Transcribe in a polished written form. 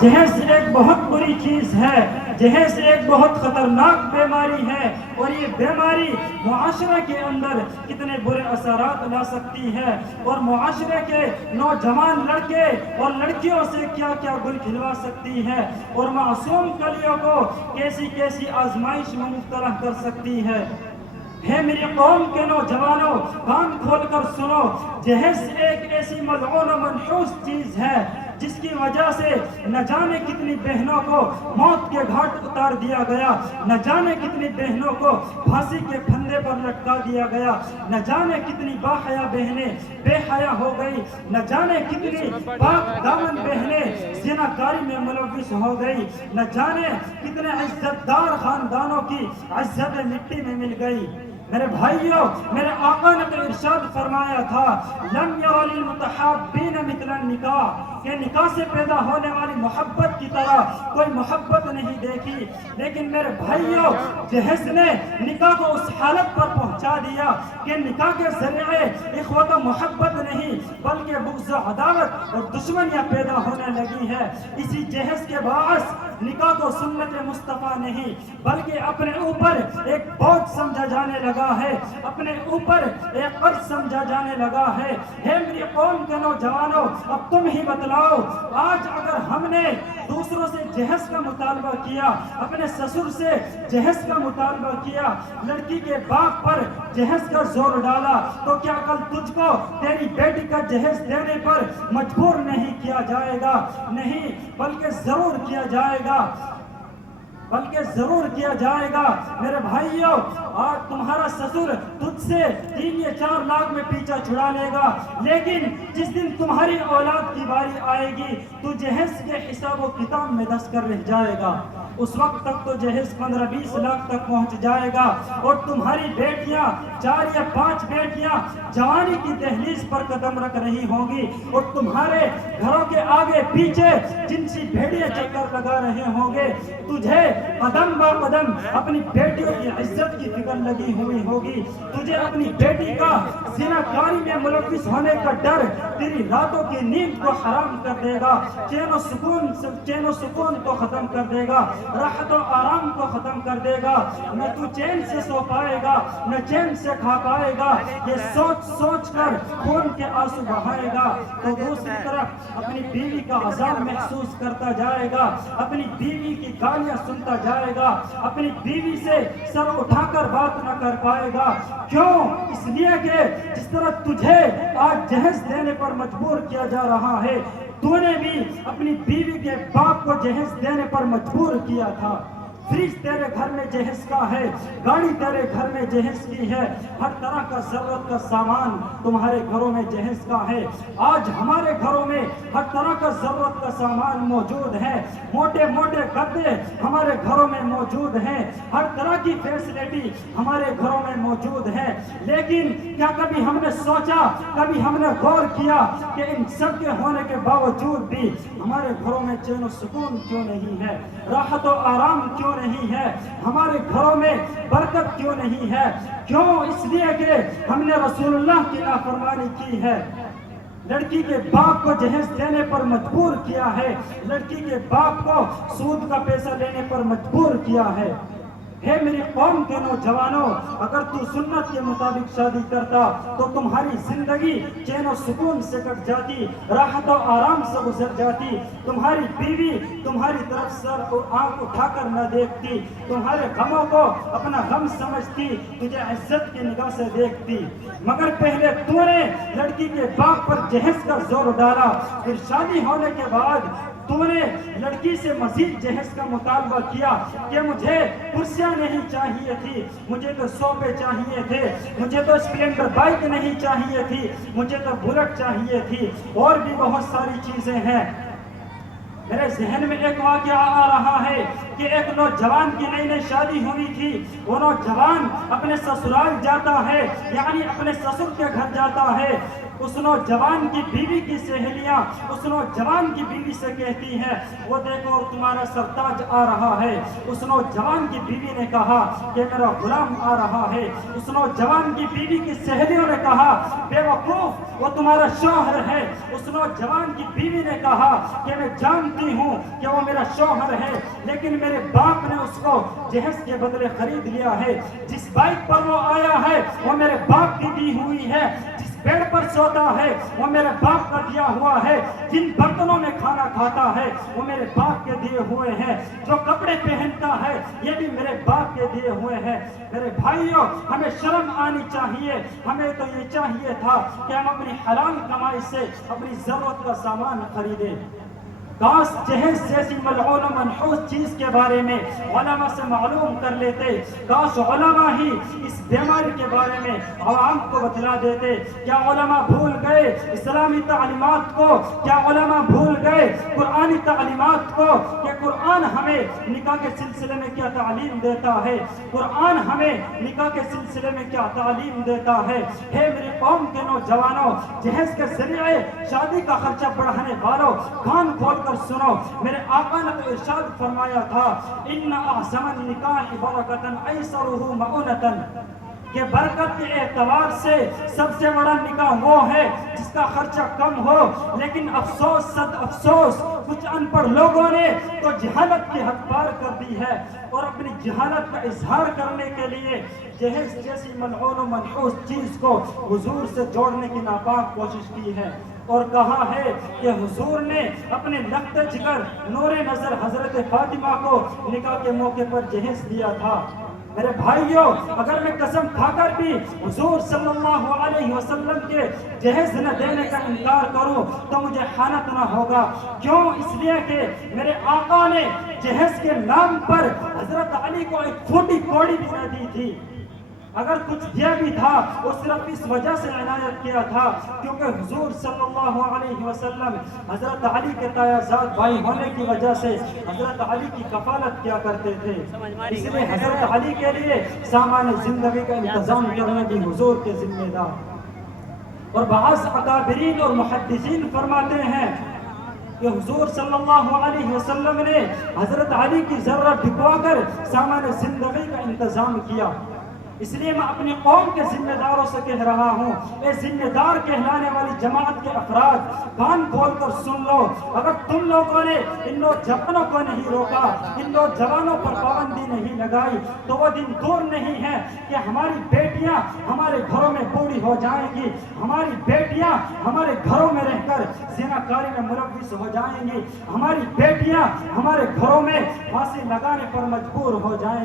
جہیز ایک بہت بری چیز ہے، جہیز ایک بہت خطرناک بیماری ہے، اور یہ بیماری معاشرے کے اندر کتنے برے اثرات لا سکتی ہے، اور معاشرے کے نوجوان لڑکے اور لڑکیوں سے کیا کیا گل کھلوا سکتی ہے، اور معصوم کلیوں کو کیسی کیسی آزمائش میں مبتلا کر سکتی ہے۔ میری قوم کے نوجوانوں، کان کھول کر سنو، جہیز ایک ایسی ملعون و منحوس چیز ہے جس کی وجہ سے نہ جانے کتنی بہنوں کو موت کے گھاٹ اتار دیا گیا، نہ جانے کتنی بہنوں کو پھانسی کے پھندے پر لٹکا دیا گیا، نہ جانے کتنی باحیا بہنیں بے حیا ہو گئی، نہ جانے کتنی پاک دامن بہنیں زناکاری میں ملوث ہو گئی، نہ جانے کتنے عزت دار خاندانوں کی عزت مٹی میں مل گئی۔ میرے بھائیوں، میرے آقا نے تو ارشاد فرمایا تھا، لم یرا للمتحابین مثل النکاح، کہ نکاح سے پیدا ہونے والی محبت کی طرح کوئی محبت نہیں دیکھی۔ لیکن میرے بھائیوں، جہیز نے نکاح کو اس حالت پر پہنچا دیا کہ نکاح کے ذریعے اخوت و محبت نہیں بلکہ بغض و عداوت اور دشمنیاں پیدا ہونے لگی ہے۔ اسی جہیز کے باعث نکاح کو سنت مصطفیٰ نہیں بلکہ اپنے اوپر ایک بوجھ سمجھا جانے لگا ہے، اپنے اوپر ایک قرض سمجھا جانے لگا ہے۔ میری قوم کے نوجوانوں، اب تم ہی بتلاؤ، آج اگر ہم نے دوسروں سے جہیز کا مطالبہ کیا، اپنے سسر سے جہیز کا مطالبہ کیا، لڑکی کے باپ پر جہیز کا زور ڈالا، تو کیا کل تجھ کو تیری بیٹی کا جہیز دینے پر مجبور نہیں کیا جائے گا؟ نہیں، بلکہ ضرور کیا جائے گا، بلکہ ضرور کیا جائے گا۔ میرے بھائیوں، آج تمہارا سسر تجھ سے 3 یا 4 لاکھ میں پیچھا چھڑا لے گا، لیکن جس دن تمہاری اولاد کی باری آئے گی تو جہیز کے حساب و کتاب میں دس کر رہ جائے گا۔ اس وقت تک تو جہیز 15-20 لاکھ تک پہنچ جائے گا، اور تمہاری بیٹیاں 4 یا 5 بیٹیاں جوانی کی دہلیز پر قدم رکھ رہی ہوں گی، اور تمہارے گھروں کے آگے پیچھے جنسی بھیڑیے چکر لگا رہے ہوں گے۔ تجھے قدم با قدم اپنی بیٹیوں کی عزت کی فکر لگی ہوئی ہوگی، تجھے اپنی بیٹی کا زناکاری میں ملوث ہونے کا ڈر تیری راتوں کی نیند کو حرام کر دے گا، چین و سکون کو ختم کر دے گا، راحت و آرام کو ختم کر دے گا۔ نہ تو چین سے سو پائے گا، نہ چین سے کھا پائے گا، یہ سوچ سوچ کر خون کے آنسو بہائے گا۔ تو دوسری طرف اپنی بیوی کا عذاب محسوس کرتا جائے گا، اپنی بیوی کی گالیاں سنتا جائے گا، اپنی بیوی سے سر اٹھا کر بات نہ کر پائے گا۔ کیوں؟ اس لیے کہ جس طرح تجھے آج جہیز دینے پر مجبور کیا جا رہا ہے، تو نے بھی اپنی بیوی کے باپ کو جہیز دینے پر مجبور کیا تھا۔ فریج تیرے گھر میں جہیز کا ہے، گاڑی تیرے گھر میں جہیز کی ہے، ہر طرح کا ضرورت کا سامان تمہارے گھروں میں جہیز کا ہے۔ آج ہمارے گھروں میں ہر طرح کا ضرورت کا سامان موجود ہے، موٹے موٹے گدے ہمارے گھروں میں موجود ہیں، ہر طرح کی فیسلٹی ہمارے گھروں میں موجود ہے۔ لیکن کیا کبھی ہم نے سوچا، کبھی ہم نے غور کیا کہ ان سب کے ہونے کے باوجود بھی ہمارے گھروں میں چین و سکون کیوں نہیں ہے، راحت و آرام کیوں نہیں ہے، ہمارے گھروں میں برکت کیوں نہیں ہے؟ کیوں؟ اس لیے کہ ہم نے رسول اللہ کی نافرمانی کی ہے، لڑکی کے باپ کو جہیز دینے پر مجبور کیا ہے، لڑکی کے باپ کو سود کا پیسہ لینے پر مجبور کیا ہے۔ میری قوم کے نوجوانوں، اگر تو سنت کے مطابق شادی کرتا تو تمہاری زندگی چین و سکون سے کٹ جاتی، راحت و آرام سے گزر جاتی، تمہاری بیوی تمہاری طرف سر اور آنکھ اٹھا کر نہ دیکھتی، تمہارے غموں کو اپنا غم سمجھتی، تجھے عزت کی نگاہ سے دیکھتی۔ مگر پہلے تو نے لڑکی کے باپ پر جہیز کا زور ڈالا، پھر شادی ہونے کے بعد تو نے لڑکی سے مزید جہیز کا مطالبہ کیا کہ مجھے کرسیاں نہیں چاہیے تھی، مجھے تو صوفے چاہیے تھے، مجھے تو اسپلینڈر بائک نہیں چاہیے تھی، مجھے تو بلٹ چاہیے تھی، اور بھی بہت ساری چیزیں ہیں۔ میرے ذہن میں ایک واقعہ آ رہا ہے کہ ایک نوجوان کی نئی نئی شادی ہوئی تھی، وہ نوجوان اپنے سسرال جاتا ہے، یعنی اپنے سسر کے گھر جاتا ہے۔ اس نوجوان کی بیوی کی سہیلیاں اس نوجوان کی بیوی سے کہتی ہیں، وہ دیکھو تمہارا سرتاج آ رہا ہے۔ اس نوجوان کی بیوی نے کہا کہ میرا غلام آ رہا ہے۔ اس نوجوان کی بیوی کی سہیلیوں نے کہا، بے وقوف وہ تمہارا شوہر ہے۔ اس نوجوان کی بیوی نے کہا کہ میں جانتی ہوں ہوں کہ وہ میرا شوہر ہے، لیکن میرے باپ نے اس کو جہیز کے بدلے خرید لیا ہے۔ جس بائک پر وہ آیا ہے وہ میرے باپ کی دی ہوئی ہے، جس بیڈ پر سوتا ہے وہ میرے باپ کا دیا ہوا ہے، جن برتنوں میں کھانا کھاتا ہے وہ میرے باپ کے دیے ہوئے ہیں، جو کپڑے پہنتا ہے یہ بھی میرے باپ کے دیے ہوئے ہیں۔ میرے بھائیوں، ہمیں شرم آنی چاہیے۔ ہمیں تو یہ چاہیے تھا کہ ہم اپنی حلال کمائی سے اپنی ضرورت کا سامان خریدیں۔ کاش جہیز جیسی ملعون و منحوس چیز کے بارے میں علماء سے معلوم کر لیتے، کاش علماء ہی اس بیماری کے بارے میں عوام کو بتلا دیتے۔ کیا علماء بھول گئے اسلامی تعلیمات کو؟ کیا علماء بھول گئے قرآنی تعلیمات کو کہ قرآن ہمیں نکاح کے سلسلے میں کیا تعلیم دیتا ہے؟ قرآن ہمیں نکاح کے سلسلے میں کیا تعلیم دیتا ہے؟ ہے میری قوم کے نوجوانوں، جہیز کے ذریعے شادی کا خرچہ بڑھانے والوں، کان کھول کر سنو، میرے آقا نے تو ارشاد فرمایا تھا ان اعظم النکاح برکۃ ایسرہ مؤنۃ، کہ برکت کے اعتبار سے سب سے بڑا نکاح وہ ہے جس کا خرچہ کم ہو۔ لیکن افسوس صد افسوس، کچھ ان پڑھ لوگوں نے تو جہالت کی حد پار کر دی ہے اور اپنی جہالت کا اظہار کرنے کے لیے جہیز جیسی ملعون و منحوس چیز کو حضور سے جوڑنے کی ناپاک کوشش کی ہے، اور کہا ہے کہ حضور نے اپنے لخت جگر نور نظر حضرت فاطمہ کو نکاح کے موقع پر جہیز دیا تھا۔ میرے بھائیوں، اگر میں قسم کھا کر بھی حضور صلی اللہ علیہ وسلم کے جہیز نہ دینے کا انکار کروں تو مجھے حانت نہ ہوگا۔ کیوں؟ اس لیے کہ میرے آقا نے جہیز کے نام پر حضرت علی کو ایک پھوٹی کوڑی بھی نہ دی تھی۔ اگر کچھ دیا بھی تھا وہ صرف اس وجہ سے عنایت کیا تھا کیونکہ حضور صلی اللہ علیہ وسلم حضرت علی کے تایازاد بھائی ہونے کی وجہ سے حضرت علی کی کفالت کیا کرتے تھے، اس لیے حضرت علی کے لیے سامان زندگی کا انتظام کرنا بھی حضور کے ذمہ دار۔ اور بعض اکابرین اور محدثین فرماتے ہیں کہ حضور صلی اللہ علیہ وسلم نے حضرت علی کی ذرہ بکوا کر سامان زندگی کا انتظام کیا۔ اس لیے میں اپنی قوم کے ذمہ داروں سے کہہ رہا ہوں، اے ذمہ دار کہلانے والی جماعت کے افراد، کان کھول کر سن لو، اگر تم لوگوں نے ان نوجوانوں کو نہیں روکا، ان نوجوانوں پر پابندی نہیں لگائی تو وہ دن دور نہیں ہے کہ ہماری بیٹیاں ہمارے گھروں میں بوڑھی ہو جائیں گی، ہماری بیٹیاں ہمارے گھروں میں رہ کر زناکاری میں ملوث ہو جائیں گی، ہماری بیٹیاں ہمارے گھروں میں پھانسی لگانے پر مجبور ہو جائیں گی۔